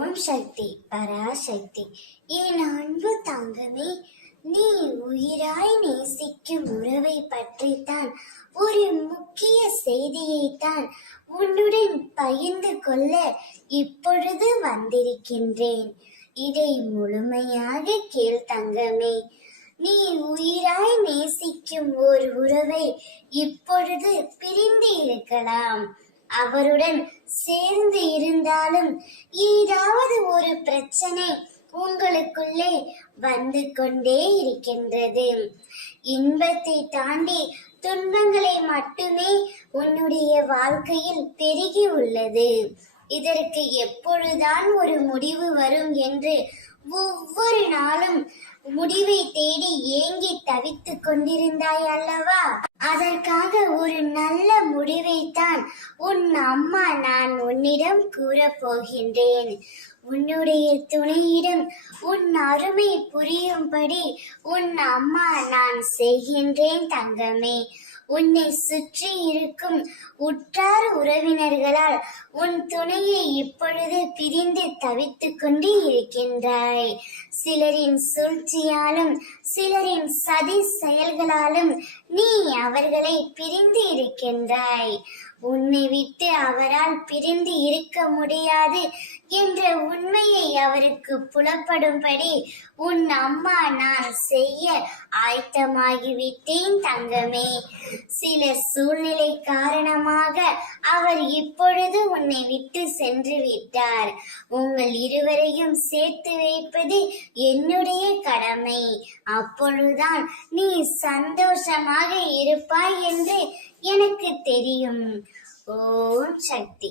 ஓம் சக்தி பராசக்தி. என் அன்பு தங்கமே, நீ உயிராய் நேசிக்கும் உறவை பற்றித்தான் ஒரு முக்கிய செய்தியைத்தான் உன்னுடன் பகிர்ந்து கொள்ள இப்பொழுது வந்திருக்கின்றேன். இதை முழுமையாக கேள் தங்கமே. நீ உயிராய் நேசிக்கும் ஒரு உறவை இப்பொழுது பிரிந்து இருக்கலாம். அவருடன் சேர்ந்து இருந்தாலும் ஏதாவது ஒரு பிரச்சனை உங்களுக்குள்ளே வந்து கொண்டே இருக்கின்றது. இன்பத்தை தாண்டி துன்பங்களை மட்டுமே உன்னுடைய வாழ்க்கையில் பெருகி உள்ளது. இதற்கு எப்பொழுதுதான் ஒரு முடிவு வரும் என்று ஒவ்வொரு நாளும் முடிவை தேடி ஏங்கி தவித்துக் கொண்டிருந்தாய் அல்லவா? அதற்காக ஒரு நல்ல முடிவைத்தான் உன் அம்மா நான் உன்னிடம் கூறப் போகின்றேன். உன்னுடைய துணையிடம் உன் அருமை புரியும்படி உன் அம்மா நான் செய்கின்றேன் தங்கமே. உன்னை சுற்றி இருக்கும் உற்றார் உறவினர்களால் உன் துணையை இப்பொழுது பிரிந்து தவித்துக் கொண்டு இருக்கின்றாய். சிலரின் சூழ்ச்சியாலும் சிலரின் சதி செயல்களாலும் நீ அவர்களை பிரிந்து இருக்கின்றாய். உன்னை விட்டு அவரால் பிரிந்து இருக்க முடியாது என்ற உண்மையை அவருக்கு புலப்படும்படி உன் அம்மா நான் செய்ய ஆயத்தமாகிவிட்டேன் தங்கமே. சில சூழ்நிலை காரணமாக அவர் இப்பொழுது உன்னை விட்டு சென்று விட்டார். உங்கள் இருவரையும் சேர்த்து வைப்பது என்னுடைய கடமை. அப்பொழுதுதான் நீ சந்தோஷமாக இருப்பாய் என்று எனக்கு தெரியும். ஓம் சக்தி.